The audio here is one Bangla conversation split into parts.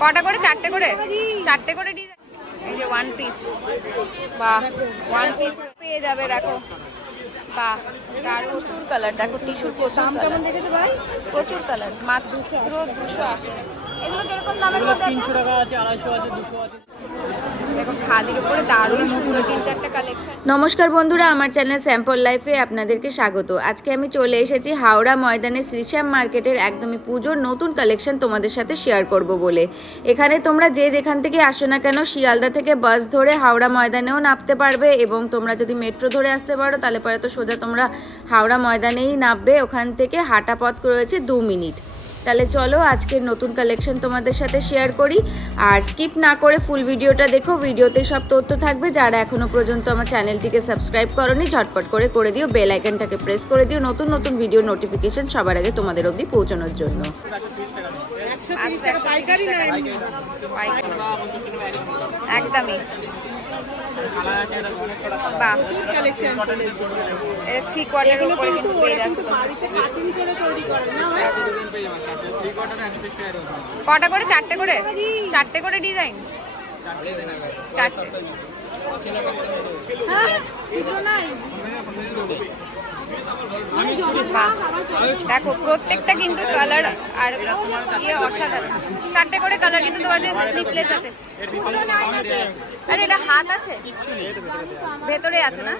কটা করে? চারটে করে? চারটে করে ডিজাইন। এই যে ওয়ান পিস, বাহ, ওয়ান পিস পেয়ে যাবে। দেখো বাহ, আর প্রচুর কালার। দেখো টিস্যুর প্রচুর কালার, প্রচুর কালার। মাত্র 280 টাকা। এগুলো কিরকম দামের মধ্যে আছে? 300 টাকা আছে, 250 আছে, 200 আছে। নমস্কার বন্ধুরা, আমার চ্যানেল স্যাম্পল লাইফে আপনাদেরকে স্বাগত। আজকে আমি চলে এসেছি হাওড়া ময়দানে শ্রীশ্যাম মার্কেটের একদমই পুজোর নতুন কালেকশন তোমাদের সাথে শেয়ার করব বলে। এখানে তোমরা যে যেখান থেকে আসো না কেন, শিয়ালদা থেকে বাস ধরে হাওড়া ময়দানেও নামতে পারবে, এবং তোমরা যদি মেট্রো ধরে আসতে পারো তাহলে পরে তো সোজা তোমরা হাওড়া ময়দানেই নামবে। ওখান থেকে হাঁটা পথ রয়েছে 2 মিনিট। তাহলে চলো আজকের নতুন কালেকশন তোমাদের সাথে শেয়ার করি, আর স্কিপ না করে ফুল ভিডিওটা দেখো। ভিডিওতে সব তথ্য থাকবে। যারা এখনো পর্যন্ত আমার চ্যানেলটিকে সাবস্ক্রাইব করোনি, ঝটপট করে দিও, বেল আইকনটাকে প্রেস করে দিও নতুন নতুন ভিডিও নোটিফিকেশন সবার আগে তোমাদের অবধি পৌঁছানোর জন্য। একদমই বাহ, থ্রি কোয়ার্টারের উপরে কিন্তু পেয়ে যাচ্ছে। কটা করে? চারটে করে? চারটে করে ডিজাইন, চারটে। দেখো প্রত্যেকটা কিন্তু কালার আর ইয়ে অসাধারণ। চারটে করে কালার কিন্তু তোমার স্লিপলেস আছে। আরে এটা হাত আছে, ভেতরে আছে না?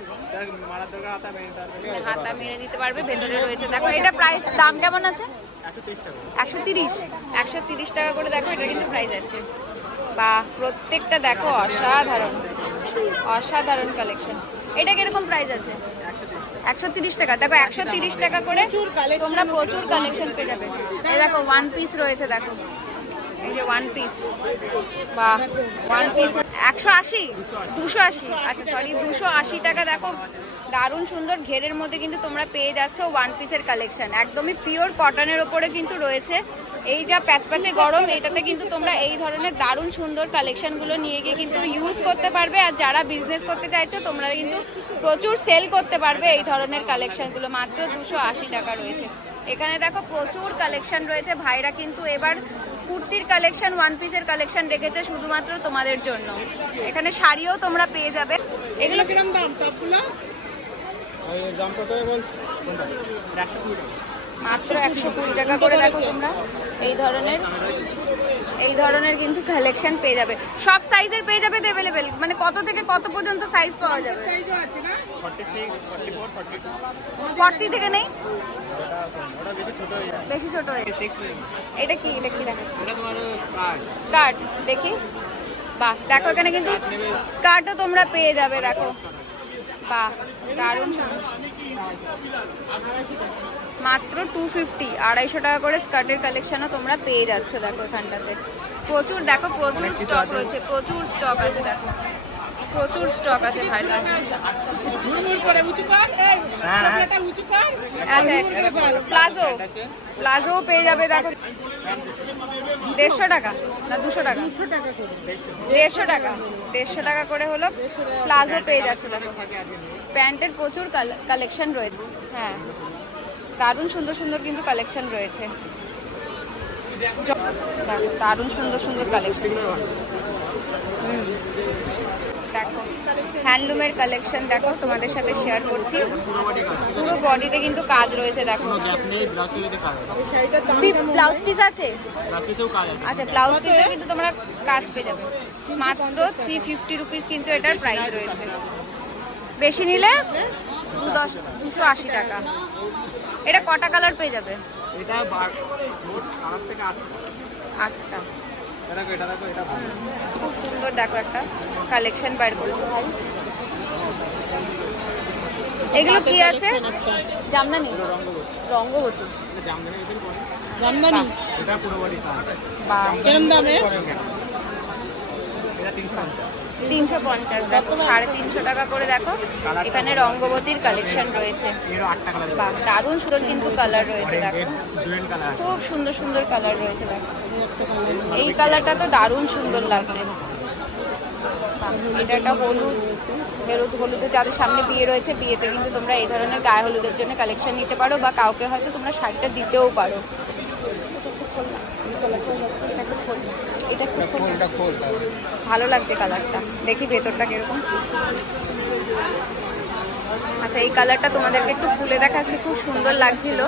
হাতা মেরে দিতে পারবে, ভেতরে রয়েছে। দেখো এটা প্রাইস দাম কেমন আছে? 130 টাকা করে। দেখো এটা কিন্তু প্রাইস আছে। বা প্রত্যেকটা দেখো অসাধারণ, অসাধারণ কালেকশন। এটা কিরকম প্রাইস আছে? 130 টাকা। দেখো 130 টাকা করে তোমরা প্রচুর কালেকশন পেয়ে যাবে। এই দেখো ওয়ান পিস রয়েছে, দেখো এই যে ওয়ান পিস, বা ওয়ান পিস 180, 280, আচ্ছা সরি 280 টাকা। দেখো দারুণ সুন্দর ঘেরের মধ্যে কিন্তু তোমরা পেয়ে যাচ্ছ ওয়ান পিসের কালেকশন। একদমই পিওর কটনের ওপরে কিন্তু রয়েছে। এই যা প্যাচপ্যাচে গরম, এটাতে কিন্তু তোমরা এই ধরনের দারুণ সুন্দর কালেকশনগুলো নিয়ে গিয়ে কিন্তু ইউজ করতে পারবে। আর যারা বিজনেস করতে চাইছো তোমরা কিন্তু প্রচুর সেল করতে পারবে এই ধরনের কালেকশনগুলো। মাত্র 280 টাকা রয়েছে। এখানে দেখো প্রচুর কালেকশন রয়েছে। ভাইরা কিন্তু এবার কুর্তির কালেকশন, ওয়ান পিসের কালেকশন রেখেছে শুধুমাত্র তোমাদের জন্য। এখানে শাড়িও তোমরা পেয়ে যাবে। এগুলো কিরকম দাম? সবগুলো দাম কত বল? মাত্র 120 টাকা করে। দেখো তোমরা এই ধরনের কিন্তু কালেকশন পেয়ে যাবে। সব সাইজের পেয়ে যাবে অ্যাভেলেবেল। মানে কত থেকে কত পর্যন্ত সাইজ পাওয়া যাবে? 40 থেকে নেই, বেশি ছোট হয়ে। এটা কি? এটা কি দেখো? স্কার্ট দেখি। বাহ, দেখো এখানে কিন্তু স্কার্টও তোমরা পেয়ে যাবে। দেখো বাহ, দারুণ সুন্দর। মাত্র 250, 250 টাকা করে স্কার্টের কালেকশনও তোমরা পেয়ে যাচ্ছ। দেখো এখানটাতে প্রচুর, দেখো প্রচুর স্টক রয়েছে, প্রচুর স্টক আছে। দেখো প্রচুর স্টক আছে ভাইয়ের কাছে। আচ্ছা প্লাজো পেয়ে যাবে। দেখো 150 টাকা না 200 টাকা? 150 টাকা, 150 টাকা করে হলো প্লাজো পেয়ে যাচ্ছে। দেখো প্যান্টের প্রচুর কালেকশন রয়েছে। হ্যাঁ দারুণ সুন্দর সুন্দর কিন্তু কালেকশন রয়েছে। দেখো দারুণ সুন্দর সুন্দর কালেকশন। দেখো হ্যান্ডলুমের কালেকশন দেখো তোমাদের সাথে শেয়ার করছি। পুরো বডিতে কিন্তু কাজ রয়েছে। দেখো ব্লাউজ পিস আছে। আচ্ছা ব্লাউজ পিসে কিন্তু তোমরা কাজ পেয়ে যাবে। মাত্র 350 রুপিস কিন্তু এটার প্রাইস রয়েছে। বেশি নিলে 280 টাকা। এটা কটা কালার পেয়ে যাবে? এটা মোট 8 থেকে 8টা। দেখো এটা, দেখো এটা খুব সুন্দর। দেখো একটা কালেকশন বার করেছে ভাই। এগুলো কি আছে? জামদানি, রঙ্গবতী। জামদানি এটা পুরো বডি কাজ। বাহ, কেমন দামে? এটা 350। দেখো 350 টাকা করে। দেখো এখানে রঙ্গবতীর কালেকশন রয়েছে। বাহ, দারুণ সুন্দর কিন্তু কালার রয়েছে। দেখো খুব সুন্দর সুন্দর কালার রয়েছে। দেখো এই কালারটা তো দারুণ সুন্দর লাগছে। এটা একটা হলুদে যাদের সামনে বিয়ে রয়েছে, বিয়েতে কিন্তু তোমরা এই ধরনের গায়ে হলুদের জন্য কালেকশন নিতে পারো, বা কাউকে হয়তো তোমরা শাড়িটা দিতেও পারো। ভালো লাগছে কালারটা, দেখি ভেতরটা কিরকম। আচ্ছা এই কালারটা তোমাদেরকে একটু খুলে দেখাচ্ছি, খুব সুন্দর লাগছিল,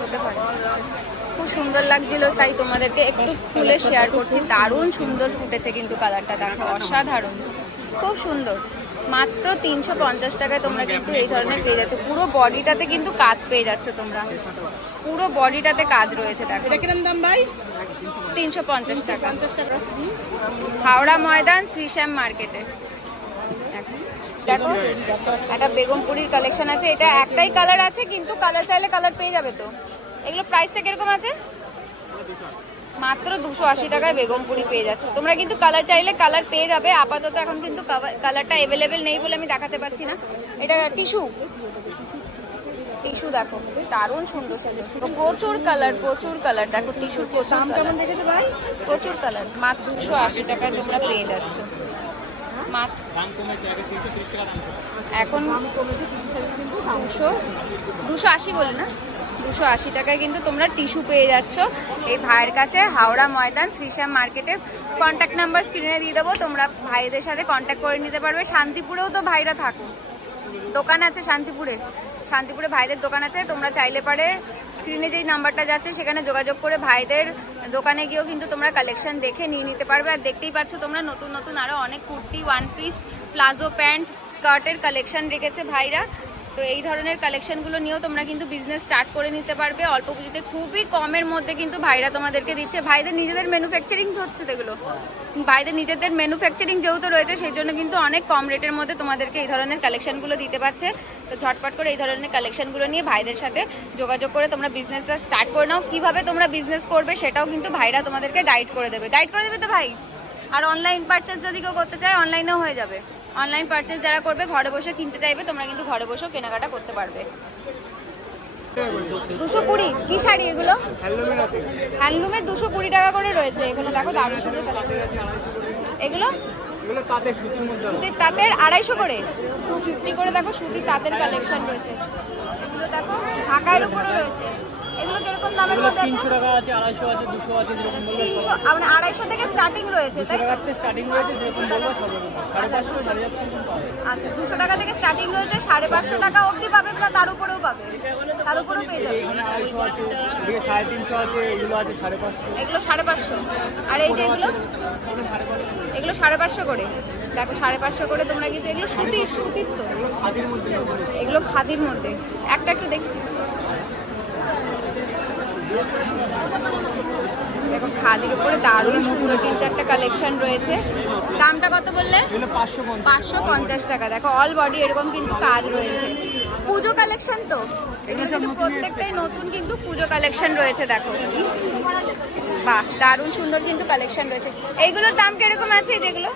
হতে পারে খুব সুন্দর লাগছিল তাই তোমাদেরকে একটু খুলে শেয়ার করছি। দারুণ সুন্দর ফুটেছে কিন্তু কালারটা, দেখো অসাধারণ, খুব সুন্দর। মাত্র 350 টাকায় তোমরা কিন্তু এই ধরনের পেয়ে যাচ্ছ। পুরো বডিটাতে কিন্তু কাজ পেয়ে যাচ্ছ তোমরা, পুরো বডিটাতে কাজ রয়েছে। দেখো এটা কিরকম দাম ভাই? 350 টাকা, হাওড়া ময়দান শ্রীশ্যাম মার্কেটে। দেখো একটা বেগমপুরির কালেকশন আছে, এটা একটাই কালার আছে কিন্তু কালার চাইলে কালার পেয়ে যাবে। তো এগুলো প্রাইসটা কিরকম আছে? মাত্র 280 টাকায় বেগমপুরি পেয়ে যাচ্ছে তোমরা, কিন্তু কালার চাইলে কালার পেয়ে যাবে। আপাতত এখন কিন্তু কালারটা অ্যাভেলেবেল নেই বলে আমি দেখাতে পারছি না। এটা টিস্যু দেখো দারুণ সুন্দর সুন্দর, প্রচুর কালার দেখো টিস্যুর প্রচুর কালার। মাত্র 280 টাকায় তোমরা পেয়ে যাচ্ছ। এখন 280 বলে না, 280 টাকায় কিন্তু তোমরা টিস্যু পেয়ে যাচ্ছ এই ভাইয়ের কাছে, হাওড়া ময়দান শ্রীশ্যাম মার্কেটে। কন্ট্যাক্ট নাম্বার স্ক্রিনে দিয়ে দেবো, তোমরা ভাইদের সাথে কন্ট্যাক্ট করে নিতে পারবে। শান্তিপুরেও তো ভাইরা থাকো, দোকান আছে শান্তিপুরে ভাইদের দোকান আছে। তোমরা চাইলে পারে স্ক্রিনে যেই নাম্বারটা যাচ্ছে সেখানে যোগাযোগ করে ভাইদের দোকানে গিয়েও কিন্তু তোমরা কালেকশন দেখে নিয়ে নিতে পারবে। আর দেখতেই পাচ্ছ তোমরা নতুন নতুন আরও অনেক kurti, one piece, palazzo pant, স্কার্টের কালেকশন রেখেছে ভাইরা। তো এই ধরনের কালেকশনগুলো নিয়েও তোমরা কিন্তু বিজনেস স্টার্ট করে নিতে পারবে অল্প পুঁজিতে, খুবই কমের মধ্যে কিন্তু ভাইরা তোমাদেরকে দিচ্ছে। ভাইদের নিজেদের ম্যানুফ্যাকচারিং হচ্ছে, এগুলো ভাইদের নিজেদের ম্যানুফ্যাকচারিং যেহেতু রয়েছে সেই জন্য কিন্তু অনেক কম রেটের মধ্যে তোমাদেরকে এই ধরনের কালেকশনগুলো দিতে পারছে। তো ঝটপট করে এই ধরনের কালেকশনগুলো নিয়ে ভাইদের সাথে যোগাযোগ করে তোমরা বিজনেসটা স্টার্ট করে নাও। কীভাবে তোমরা বিজনেস করবে সেটাও কিন্তু ভাইরা তোমাদেরকে গাইড করে দেবে তো ভাই। আর অনলাইন পারচেস যদি কেউ করতে চায় অনলাইনেও হয়ে যাবে। অনলাইন পারচেস যারা করবে, ঘরে বসে কিনতে চাইবে, তোমরা কিন্তু ঘরে বসেও কেনাকাটা করতে পারবে। 220 কি শাড়ি এগুলো? হ্যান্ডলুমের 220 টাকা করে রয়েছে এগুলো। দেখো দারুণ সুন্দর এগুলো, সুতির তাঁতের 250 করে, 250 করে। দেখো সুতির তাঁতের কালেকশন রয়েছে এগুলো, দেখো ঢাকার উপরে রয়েছে। এগুলো কিরকম দামের মধ্যে আছে? 300 টাকা আছে, 250 আছে, 200 আছে, যেরকম বলবো। 300 মানে 250 থেকে স্টার্টিং রয়েছে, 200 টাকা থেকে স্টার্টিং রয়েছে, যেরকম বলবো সব রকম। 550 750 আচ্ছা 200 টাকা থেকে স্টার্টিং রয়েছে, 550 টাকা অবধি পাবে, বা তার উপরেও পাবে, তার উপরেও পেয়ে যাবে। এখানে 250 আছে, এদিকে 350 আছে, এগুলো আছে 550। এগুলো 550। আর এই যে এগুলো, এগুলো 550 করে। দেখো 550 করে তোমরা কিন্তু, এগুলো সুতির তো, এগুলো খাদির মধ্যে। একটা একটু দেখি, দেখো খাদির উপরে দারুণ সুন্দর 3-4টা কালেকশন রয়েছে। দামটা কত বললে? 550 টাকা। দেখো অল বডি এরকম কিন্তু কাজ রয়েছে। পুজো কালেকশন তো, এগুলো কিন্তু প্রত্যেকটাই নতুন কিন্তু পুজো কালেকশন রয়েছে। দেখো বাহ দারুণ সুন্দর কিন্তু কালেকশন রয়েছে। এইগুলোর দাম কিরকম আছে? যেগুলো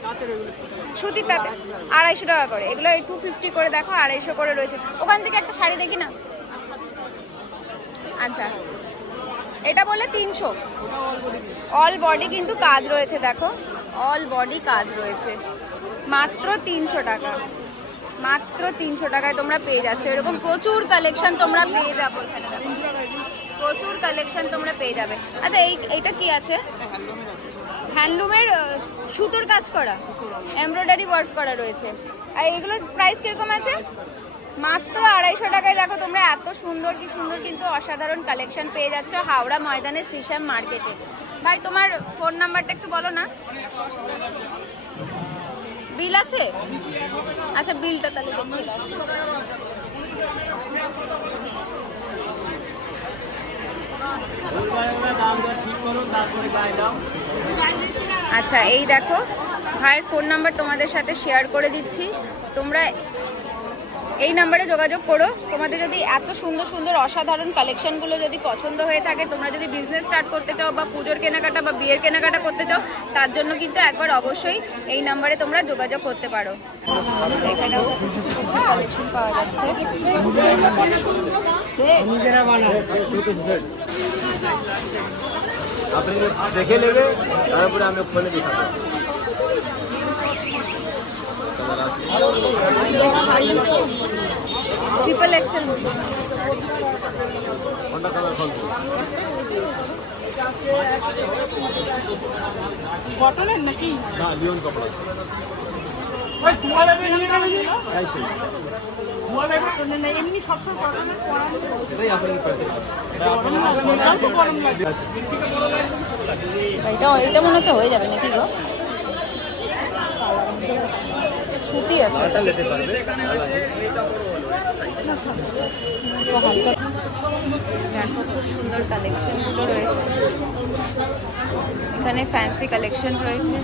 সুতির তাতে 250 টাকা করে, এগুলো 250 করে। দেখো 250 করে রয়েছে। ওখান থেকে একটা শাড়ি দেখি না। আচ্ছা এটা বললে 300। অল বডি কিন্তু কাজ রয়েছে, দেখো অল বডি কাজ রয়েছে। মাত্র 300 টাকা, মাত্র 300 টাকায় তোমরা পেয়ে যাচ্ছ। এরকম প্রচুর কালেকশন তোমরা পেয়ে যাবো এখানে, প্রচুর কালেকশন তোমরা পেয়ে যাবে। আচ্ছা এইটা কি আছে? হ্যান্ডলুমের সুতোর কাজ করা, এমব্রয়ডারি ওয়ার্ক করা রয়েছে। আর এগুলোর প্রাইস কিরকম আছে? মাত্র 250 টাকায়। দেখো তোমরা এত সুন্দর কিন্তু অসাধারণ কালেকশন পেয়ে যাচ্ছ হাওড়া ময়দানে শ্রীশ্যাম মার্কেটে। ভাই তোমার ফোন নাম্বারটা একটু বলো না। বিল আছে? আচ্ছা বিলটা তাহলে আচ্ছা এই দেখো ভাইয়ের ফোন নাম্বার তোমাদের সাথে শেয়ার করে দিচ্ছি, তোমরা এই নাম্বারে যোগাযোগ করো। তোমাদের যদি এত সুন্দর সুন্দর অসাধারণ কালেকশনগুলো যদি পছন্দ হয়ে থাকে, তোমরা যদি বিজনেস স্টার্ট করতে চাও বা পুজোর কেনাকাটা বা বিয়ের কেনাকাটা করতে চাও, তার জন্য কিন্তু একবার অবশ্যই এই নাম্বারে তোমরা যোগাযোগ করতে পারো। এখানেও কালেকশন পাওয়া যাচ্ছে। আপনি দেখে নেবে, তারপরে আমি ফোনে দেখাবো। ট্রিপল এক্সেল কোনটা কালার কটনের নাকি? না লিওন কাপড় ওই তোয়ালে নিয়ে গেলে না? ऐसे তোয়ালে না এমনি সবসময় কটনের পরানো। এটাই আপনি করতে এটাও তো গরম লাগে। এটা মনে হচ্ছে হয়ে যাবে নাকি গো? সুতি আছে এটা নিতে পারবে ভালো আছে দেখো খুব সুন্দর কালেকশনগুলো রয়েছে এখানে, ফ্যান্সি কালেকশন রয়েছে।